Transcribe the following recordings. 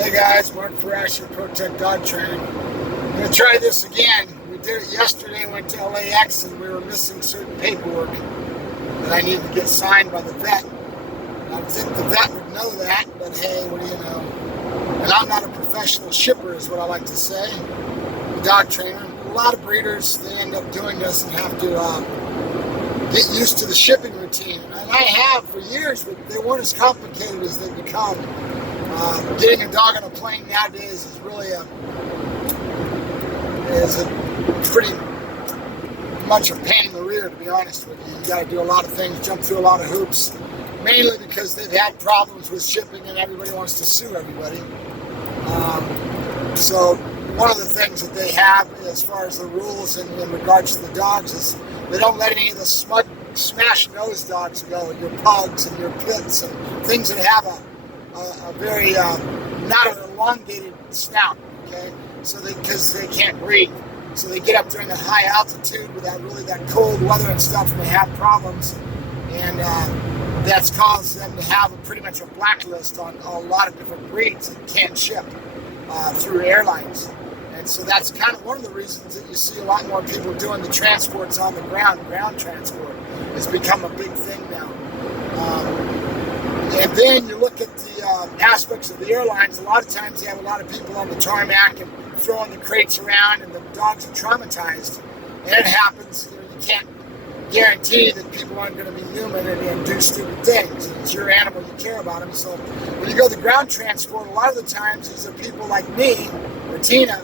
Hey guys, Mark Ferrasci, Protect Dog Training. I'm going to try this again. We did it yesterday, went to LAX, and we were missing certain paperwork that I needed to get signed by the vet. I think the vet would know that, but hey, what do you know? And I'm not a professional shipper, is what I like to say. A dog trainer. A lot of breeders, they end up doing this and have to get used to the shipping routine. And I have for years, but they weren't as complicated as they've become. Getting a dog on a plane nowadays is really a pretty much a pain in the rear, to be honest with you. You got to do a lot of things, jump through a lot of hoops, mainly because they've had problems with shipping and everybody wants to sue everybody. So one of the things that they have as far as the rules in regards to the dogs is they don't let any of the smash nose dogs go, your pugs and your pits and things that have a very not an elongated snout, okay? So because they can't breathe, so they get up during the high altitude with that cold weather and stuff, and they have problems, and that's caused them to have pretty much a blacklist on a lot of different breeds that can't ship through airlines. And so that's kind of one of the reasons that you see a lot more people doing the transports on the ground. Ground transport has become a big thing now. And then you look at the aspects of the airlines. A lot of times you have a lot of people on the tarmac and throwing the crates around, and the dogs are traumatized. And it happens. You can't guarantee that people aren't going to be human and do stupid things. It's your animal, you care about them. So when you go to the ground transport, a lot of the times these are people like me or Tina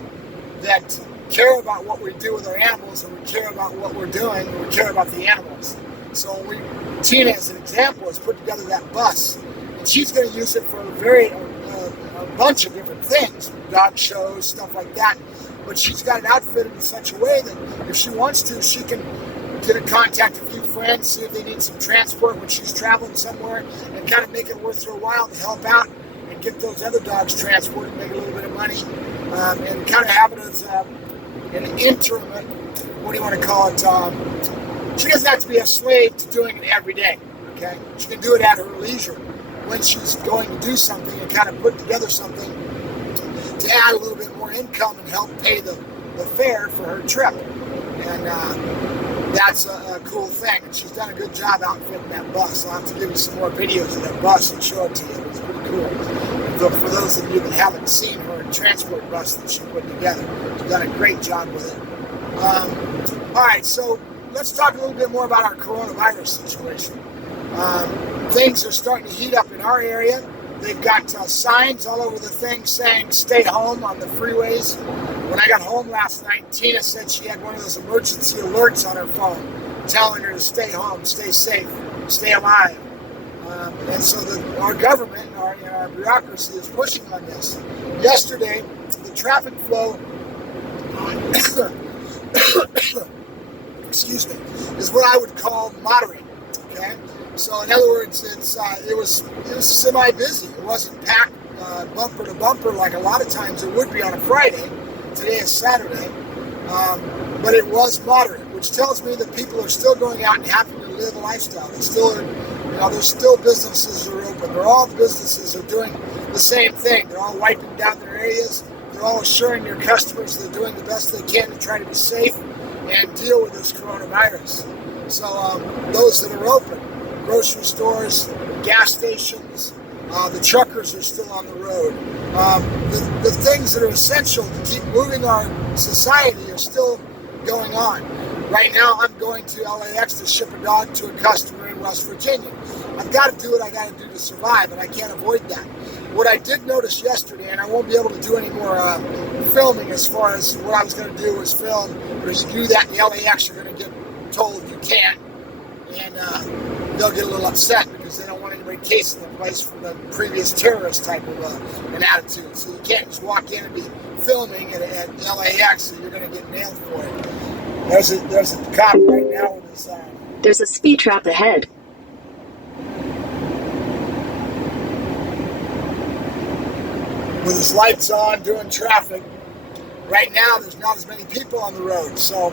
that care about what we do with our animals, and we care about what we're doing, and we care about the animals. So Tina, as an example, has put together that bus, and she's going to use it for a bunch of different things, dog shows, stuff like that. But she's got it outfitted in such a way that if she wants to, she can get in contact with a few friends, see if they need some transport when she's traveling somewhere, and kind of make it worth her while to help out and get those other dogs transported, make a little bit of money, and kind of have it as an interim, what do you want to call it? She doesn't have to be a slave to doing it every day, okay? She can do it at her leisure when she's going to do something and kind of put together something to add a little bit more income and help pay the fare for her trip. And that's a cool thing. And she's done a good job outfitting that bus. I'll have to give you some more videos of that bus and show it to you. It was pretty cool. And for those of you that haven't seen her transport bus that she put together, she's done a great job with it. All right, so let's talk a little bit more about our coronavirus situation. Things are starting to heat up in our area. They've got signs all over the thing saying stay home on the freeways. When I got home last night, Tina said she had one of those emergency alerts on her phone telling her to stay home, stay safe, stay alive. And so our government, our bureaucracy is pushing on this. Yesterday, the traffic flow excuse me, is what I would call moderate. Okay, so in other words, it was semi-busy. It wasn't packed bumper to bumper like a lot of times it would be on a Friday. Today is Saturday, but it was moderate, which tells me that people are still going out and having to live a lifestyle. They still are, there's still businesses that are open. All the businesses are doing the same thing. They're all wiping down their areas. They're all assuring their customers they're doing the best they can to try to be safe and deal with this coronavirus. So those that are open, grocery stores, gas stations, the truckers are still on the road. The things that are essential to keep moving our society are still going on. Right now, I'm going to LAX to ship a dog to a customer in West Virginia. I've got to do what I got to do to survive, and I can't avoid that. What I did notice yesterday, and I won't be able to do any more filming as far as what I was going to do was film, but if you do that in LAX, you're going to get told you can't, and they'll get a little upset because they don't want anybody casing the place from the previous terrorist type of an attitude. So you can't just walk in and be filming at LAX, so you're going to get nailed for it. There's a cop right now with his... There's a speed trap ahead. With his lights on, doing traffic. Right now, there's not as many people on the road, so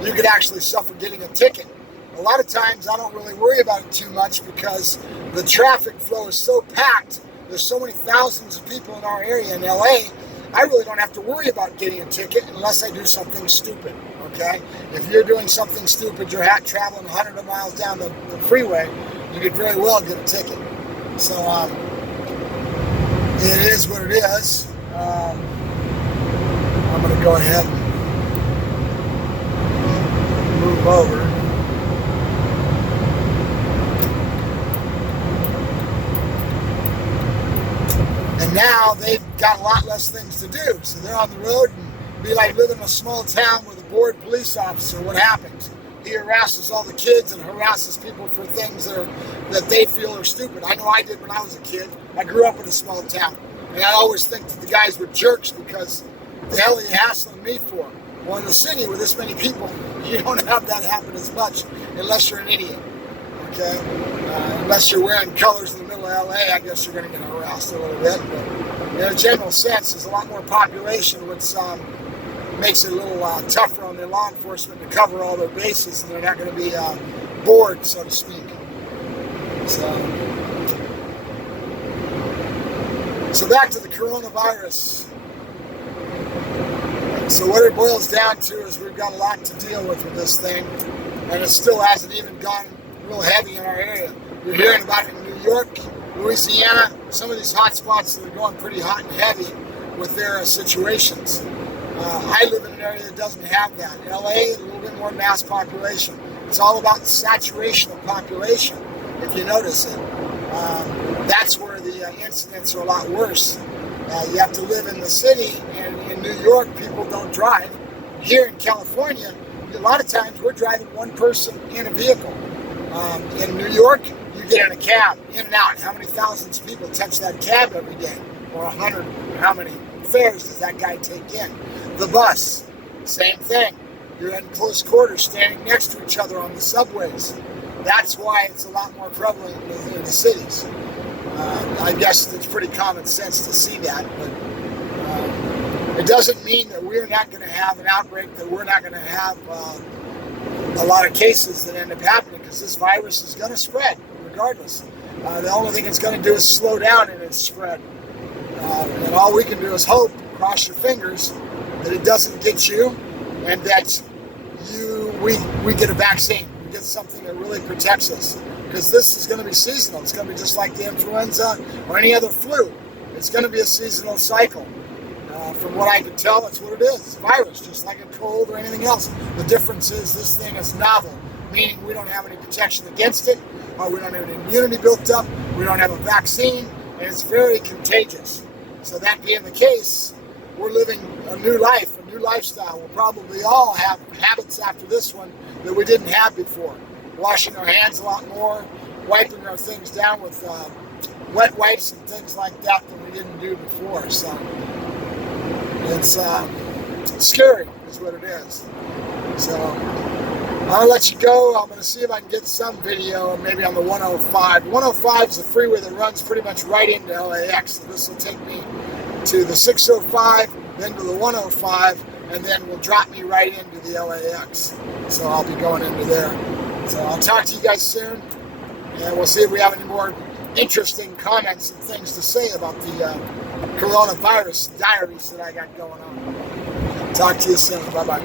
you could actually suffer getting a ticket. A lot of times, I don't really worry about it too much because the traffic flow is so packed there's so many thousands of people in our area in LA, I really don't have to worry about getting a ticket unless I do something stupid, okay? If you're doing something stupid, you're traveling 100 miles down the freeway, you could very well get a ticket. So it is what it is. I'm going to go ahead and move over. And now they've got a lot less things to do. So they're on the road and be like living in a small town with a bored police officer. What happens? He harasses all the kids and harasses people for things that they feel are stupid. I know I did when I was a kid. I grew up in a small town. And I always think that the guys were jerks because the hell are you hassling me for? Well, in the city with this many people, you don't have that happen as much unless you're an idiot. Okay? Unless you're wearing colors in the middle of LA, I guess you're going to get harassed a little bit. But in a general sense, there's a lot more population, which makes it a little tougher on the law enforcement to cover all their bases, and they're not going to be bored, so to speak. So back to the coronavirus. So what it boils down to is we've got a lot to deal with this thing, and it still hasn't even gone real heavy in our area. You're hearing about it in New York, Louisiana, some of these hot spots that are going pretty hot and heavy with their situations. I live in an area that doesn't have that. In LA, a little bit more mass population. It's all about the saturation of population, if you notice it. That's where the incidents are a lot worse. You have to live in the city, and in New York, people don't drive. Here in California, a lot of times we're driving one person in a vehicle. In New York, you get in a cab, in and out. How many thousands of people touch that cab every day? Or 100, or how many fares does that guy take in? The bus, same thing. You're in close quarters, standing next to each other on the subways. That's why it's a lot more prevalent in the cities. I guess it's pretty common sense to see that, but it doesn't mean that we're not going to have an outbreak, that we're not going to have a lot of cases that end up happening, because this virus is going to spread regardless. The only thing it's going to do is slow down in its spread. And all we can do is hope, cross your fingers, that it doesn't get you, and that we get a vaccine. We get something that really protects us. Because this is going to be seasonal. It's going to be just like the influenza or any other flu. It's going to be a seasonal cycle. From what I can tell, that's what it is. It's a virus, just like a cold or anything else. The difference is this thing is novel, meaning we don't have any protection against it, or we don't have any immunity built up, we don't have a vaccine, and it's very contagious. So that being the case, we're living a new life, a new lifestyle. We'll probably all have habits after this one that we didn't have before. Washing our hands a lot more, wiping our things down with wet wipes and things like that we didn't do before. So it's scary is what it is. So I'll let you go. I'm going to see if I can get some video maybe on the 105. 105 is a freeway that runs pretty much right into LAX. So this will take me to the 605, then to the 105, and then will drop me right into the LAX. So I'll be going into there. So I'll talk to you guys soon, and we'll see if we have any more interesting comments and things to say about the coronavirus diaries that I got going on. Talk to you soon. Bye-bye.